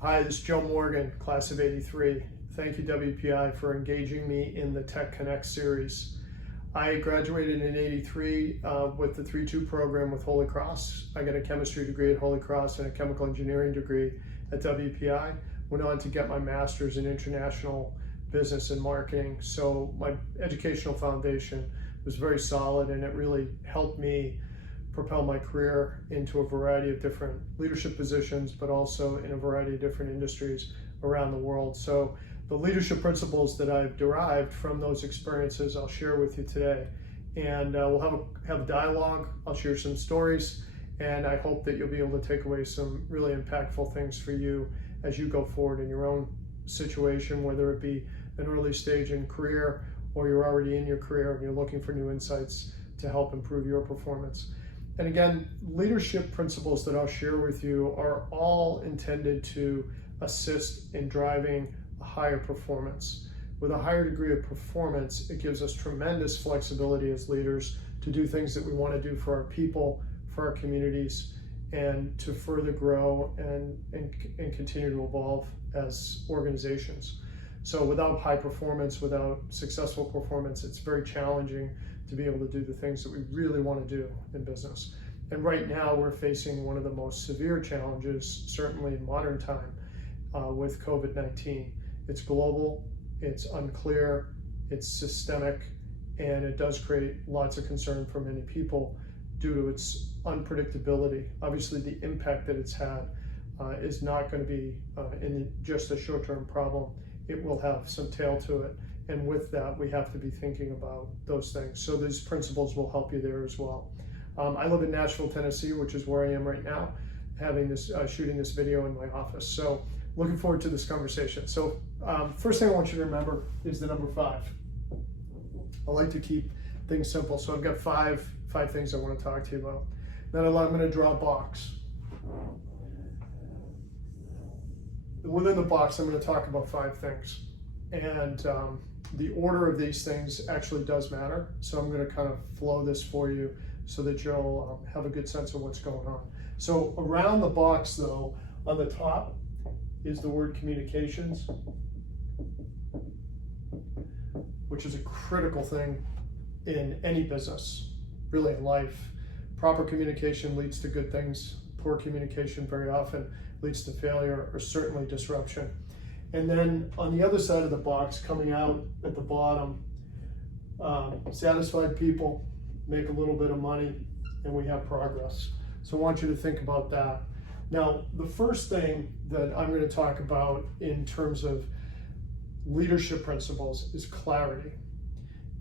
Hi, this is Joe Morgan, class of '83. Thank you, WPI, for engaging me in the Tech Connect series. I graduated in '83 with the 3-2 program with Holy Cross. I got a chemistry degree at Holy Cross and a chemical engineering degree at WPI. Went on to get my master's in international business and marketing. So my educational foundation was very solid, and it really helped me propel my career into a variety of different leadership positions, but also in a variety of different industries around the world. So the leadership principles that I've derived from those experiences, I'll share with you today. And we'll have a dialogue. I'll share some stories, and I hope that you'll be able to take away some really impactful things for you as you go forward in your own situation, whether it be an early stage in career or you're already in your career and you're looking for new insights to help improve your performance. And again, leadership principles that I'll share with you are all intended to assist in driving a higher performance. With a higher degree of performance, it gives us tremendous flexibility as leaders to do things that we want to do for our people, for our communities, and to further grow and continue to evolve as organizations. So without high performance, without successful performance, it's very challenging to be able to do the things that we really want to do in business. And right now we're facing one of the most severe challenges, certainly in modern time, with COVID-19. It's global, it's unclear, it's systemic, and it does create lots of concern for many people due to its unpredictability. Obviously the impact that it's had is not going to be in just a short-term problem. It will have some tail to it. And with that, we have to be thinking about those things. So these principles will help you there as well. I live in Nashville, Tennessee, which is where I am right now, having this shooting this video in my office. So looking forward to this conversation. So first thing I want you to remember is the number 5. I like to keep things simple. So I've got five things I want to talk to you about. Then I'm going to draw a box. Within the box, I'm going to talk about 5 things. And the order of these things actually does matter. So I'm going to kind of flow this for you so that you'll have a good sense of what's going on. So around the box, though, on the top is the word communications, which is a critical thing in any business, really in life. Proper communication leads to good things. Poor communication very often leads to failure or certainly disruption. And then on the other side of the box, coming out at the bottom, satisfied people make a little bit of money and we have progress. So I want you to think about that. Now, the first thing that I'm going to talk about in terms of leadership principles is clarity.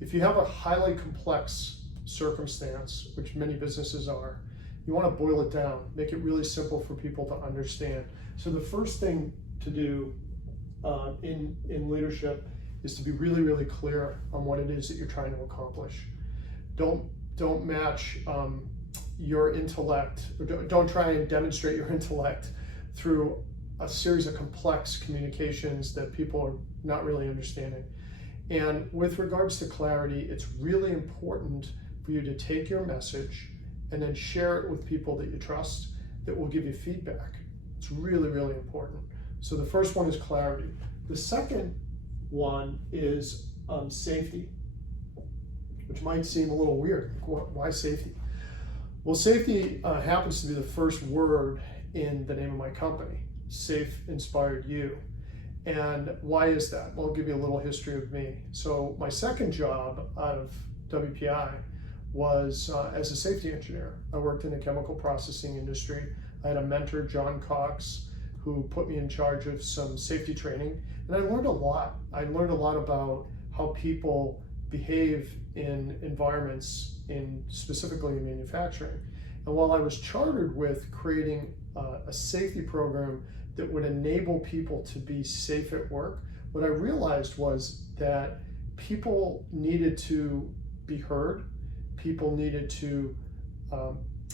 If you have a highly complex circumstance, which many businesses are, you want to boil it down, make it really simple for people to understand. So the first thing to do in leadership is to be really, really clear on what it is that you're trying to accomplish. Don't match your intellect, or don't try and demonstrate your intellect through a series of complex communications that people are not really understanding. And with regards to clarity, it's really important for you to take your message and then share it with people that you trust that will give you feedback. It's really, really important. So the first one is clarity. The second one is safety, which might seem a little weird. Why safety? Well, safety happens to be the first word in the name of my company, Safe Inspired You. And why is that? Well, I'll give you a little history of me. So my second job out of WPI was as a safety engineer. I worked in the chemical processing industry. I had a mentor, John Cox, who put me in charge of some safety training. And I learned a lot. I learned a lot about how people behave in environments, specifically in manufacturing. And while I was chartered with creating a safety program that would enable people to be safe at work, what I realized was that people needed to be heard. People needed to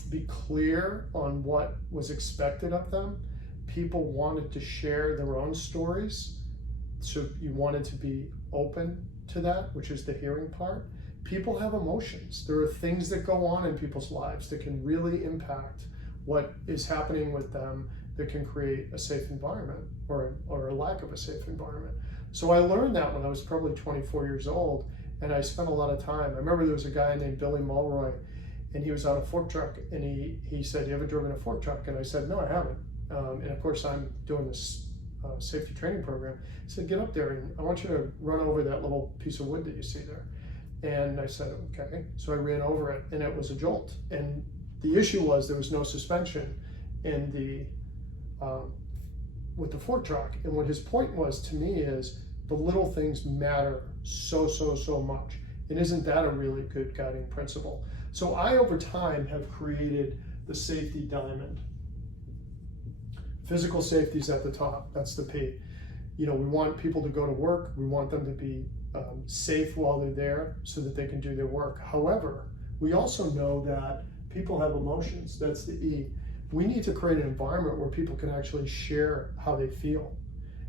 be clear on what was expected of them. People wanted to share their own stories. So you wanted to be open to that, which is the hearing part. People have emotions. There are things that go on in people's lives that can really impact what is happening with them, that can create a safe environment or a lack of a safe environment. So I learned that when I was probably 24 years old, and I spent a lot of time. I remember there was a guy named Billy Mulroy, and he was on a fork truck, and he said, "You ever driven a fork truck?" And I said, "No, I haven't." And of course, I'm doing this safety training program. He said, "Get up there, and I want you to run over that little piece of wood that you see there." And I said, "Okay." So I ran over it, and it was a jolt. And the issue was there was no suspension in the with the fork truck. And what his point was to me is the little things matter so much. And isn't that a really good guiding principle? So I, over time, have created the safety diamond. Physical safety is at the top. That's the P. We want people to go to work. We want them to be safe while they're there so that they can do their work. However, we also know that people have emotions. That's the E. We need to create an environment where people can actually share how they feel.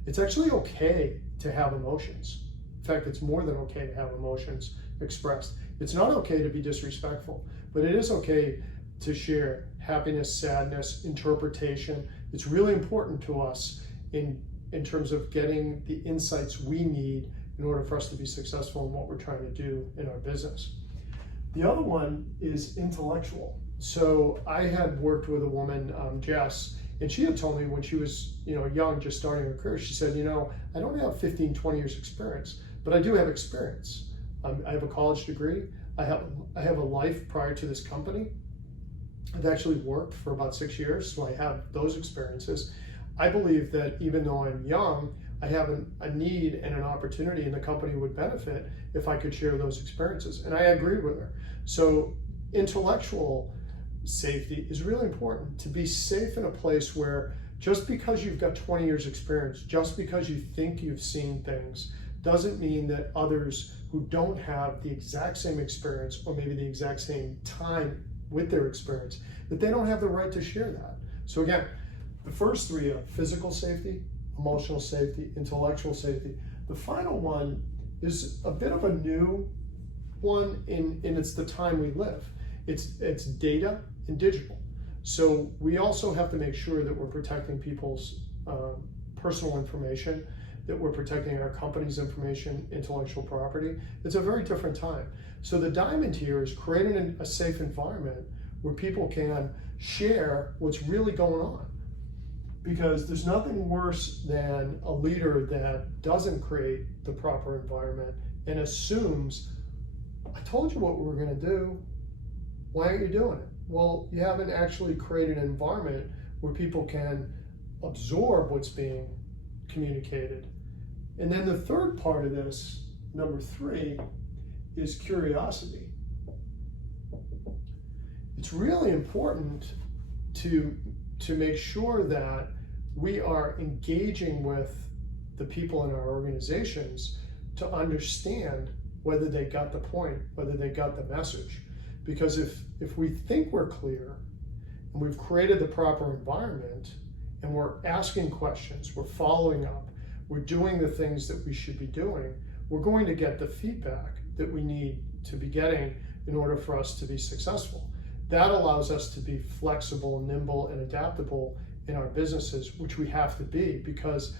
It's actually okay to have emotions. In fact, it's more than okay to have emotions expressed. It's not okay to be disrespectful, but it is okay to share happiness, sadness, interpretation. It's really important to us in terms of getting the insights we need in order for us to be successful in what we're trying to do in our business. The other one is intellectual. So I had worked with a woman, Jess, and she had told me when she was young, just starting her career, she said, I don't have 15, 20 years experience, but I do have experience. I have a college degree. I have a life prior to this company. I've actually worked for about 6 years, so I have those experiences. I believe that even though I'm young, I have a need and an opportunity, and the company would benefit if I could share those experiences. And I agreed with her. So intellectual safety is really important. To be safe in a place where just because you've got 20 years experience, just because you think you've seen things, doesn't mean that others who don't have the exact same experience or maybe the exact same time with their experience, that they don't have the right to share that. So again, the first three are physical safety, emotional safety, intellectual safety. The final one is a bit of a new one in it's the time we live. It's data and digital. So we also have to make sure that we're protecting people's personal information, that we're protecting our company's information, intellectual property. It's a very different time. So the diamond here is creating a safe environment where people can share what's really going on. Because there's nothing worse than a leader that doesn't create the proper environment and assumes, I told you what we were going to do. Why aren't you doing it? Well, you haven't actually created an environment where people can absorb what's being communicated. And then the third part of this, number 3, is curiosity. It's really important to make sure that we are engaging with the people in our organizations to understand whether they got the point, whether they got the message. Because if we think we're clear and we've created the proper environment and we're asking questions, we're following up, we're doing the things that we should be doing, we're going to get the feedback that we need to be getting in order for us to be successful. That allows us to be flexible, nimble, and adaptable in our businesses, which we have to be, because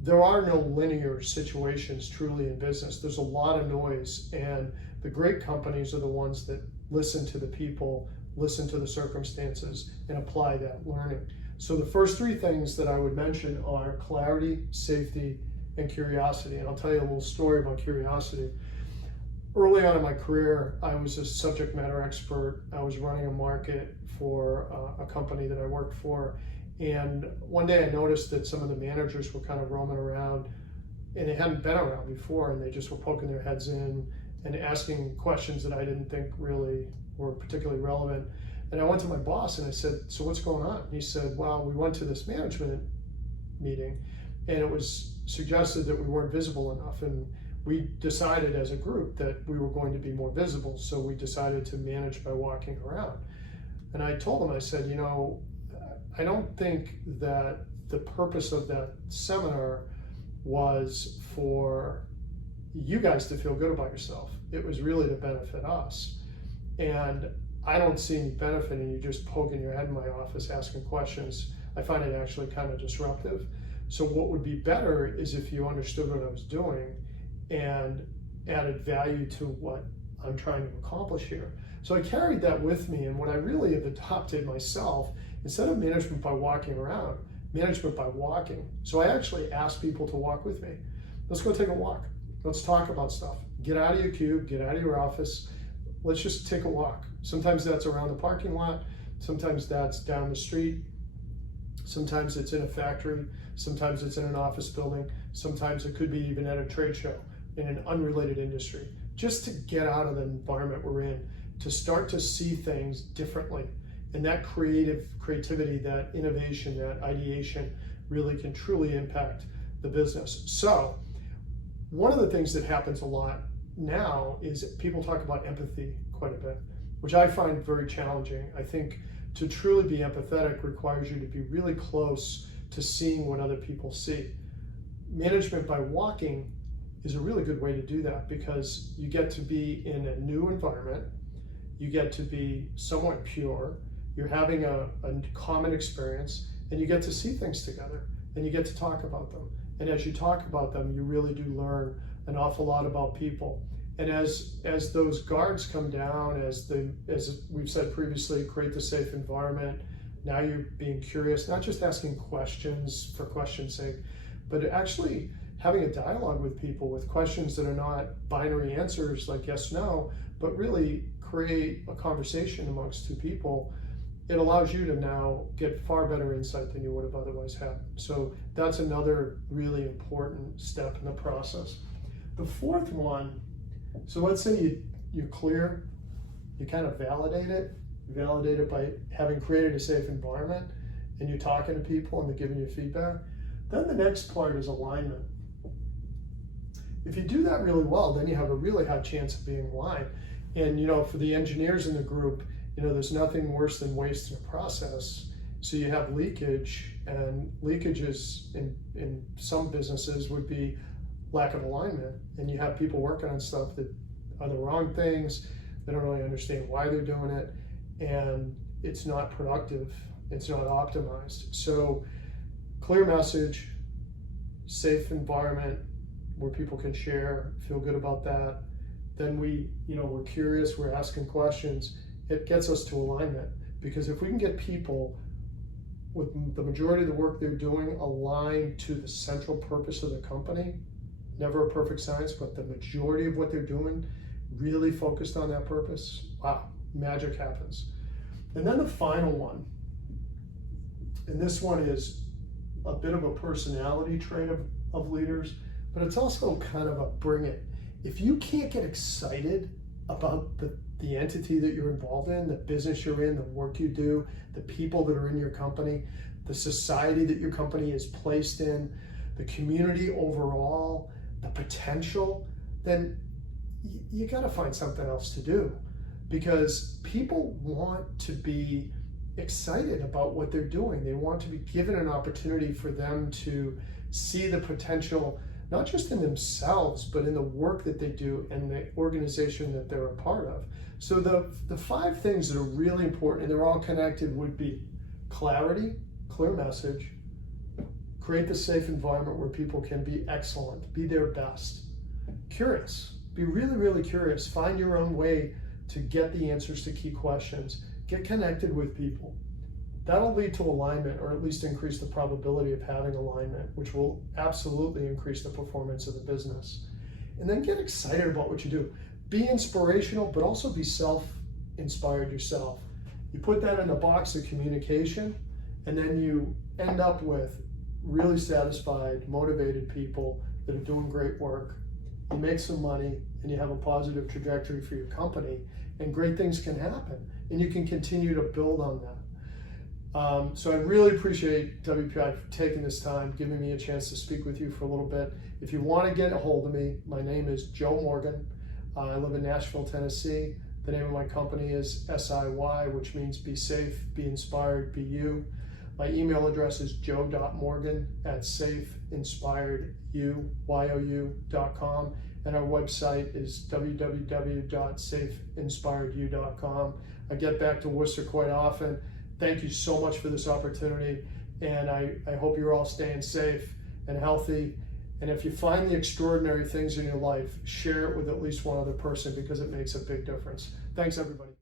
there are no linear situations truly in business. There's a lot of noise, and the great companies are the ones that listen to the people, listen to the circumstances, and apply that learning. So the first 3 things that I would mention are clarity, safety, and curiosity. And I'll tell you a little story about curiosity. Early on in my career, I was a subject matter expert. I was running a market for a company that I worked for. And one day I noticed that some of the managers were kind of roaming around, and they hadn't been around before, and they just were poking their heads in and asking questions that I didn't think really were particularly relevant. And I went to my boss and I said, "So what's going on?" And he said, "Well, we went to this management meeting, and it was suggested that we weren't visible enough. And we decided as a group that we were going to be more visible, so we decided to manage by walking around." And I told him, I said, I don't think that the purpose of that seminar was for you guys to feel good about yourself. It was really to benefit us. And I don't see any benefit in you just poking your head in my office asking questions I find it actually kind of disruptive. So what would be better is if you understood what I was doing and added value to what I'm trying to accomplish here. So I carried that with me, and what I really have adopted myself, instead of management by walking around, management by walking. So I actually ask people to walk with me. Let's go take a walk. Let's talk about stuff. Get out of your cube, get out of your office. Let's just take a walk. Sometimes that's around the parking lot. Sometimes that's down the street. Sometimes it's in a factory. Sometimes it's in an office building. Sometimes it could be even at a trade show in an unrelated industry. Just to get out of the environment we're in, to start to see things differently. And that creativity, that innovation, that ideation really can truly impact the business. So one of the things that happens a lot now is people talk about empathy quite a bit, which I find very challenging. I think to truly be empathetic requires you to be really close to seeing what other people see. Management by walking is a really good way to do that, because you get to be in a new environment, you get to be somewhat pure, you're having a common experience, and you get to see things together, and you get to talk about them. And as you talk about them, you really do learn an awful lot about people. And as those guards come down, as we've said previously, create the safe environment, now you're being curious, not just asking questions for question's sake, but actually having a dialogue with people with questions that are not binary answers like yes, no, but really create a conversation amongst two people. It allows you to now get far better insight than you would have otherwise had. So that's another really important step in the process. The fourth one, so let's say you're clear, you kind of validate it by having created a safe environment, and you're talking to people and they're giving you feedback. Then the next part is alignment. If you do that really well, then you have a really high chance of being aligned. And for the engineers in the group, there's nothing worse than waste in a process. So you have leakage, and leakages in some businesses would be lack of alignment. And you have people working on stuff that are the wrong things, they don't really understand why they're doing it, and it's not productive, it's not optimized. So clear message, safe environment where people can share, feel good about that. Then we're curious, we're asking questions. It gets us to alignment, because if we can get people with the majority of the work they're doing aligned to the central purpose of the company, never a perfect science, but the majority of what they're doing really focused on that purpose, wow, magic happens. And then the final one, and this one is a bit of a personality trait of leaders, but it's also kind of a bring it. If you can't get excited about the entity that you're involved in, the business you're in, the work you do, the people that are in your company, the society that your company is placed in, the community overall, the potential, then you got to find something else to do, because people want to be excited about what they're doing. They want to be given an opportunity for them to see the potential, not just in themselves, but in the work that they do and the organization that they're a part of. So the 5 things that are really important, and they're all connected, would be clarity, clear message, create the safe environment where people can be excellent, be their best, curious, be really, really curious, find your own way to get the answers to key questions, get connected with people. That'll lead to alignment, or at least increase the probability of having alignment, which will absolutely increase the performance of the business. And then get excited about what you do. Be inspirational, but also be self-inspired yourself. You put that in the box of communication, and then you end up with really satisfied, motivated people that are doing great work. You make some money, and you have a positive trajectory for your company, and great things can happen, and you can continue to build on that. So I really appreciate WPI for taking this time, giving me a chance to speak with you for a little bit. If you want to get a hold of me, my name is Joe Morgan. I live in Nashville, Tennessee. The name of my company is SIY, which means be safe, be inspired, be you. My email address is joe.morgan@safeinspiredyou.com, and our website is www.safeinspiredyou.com. I get back to Worcester quite often. Thank you so much for this opportunity, And I hope you're all staying safe and healthy. And if you find the extraordinary things in your life, share it with at least one other person, because it makes a big difference. Thanks, everybody.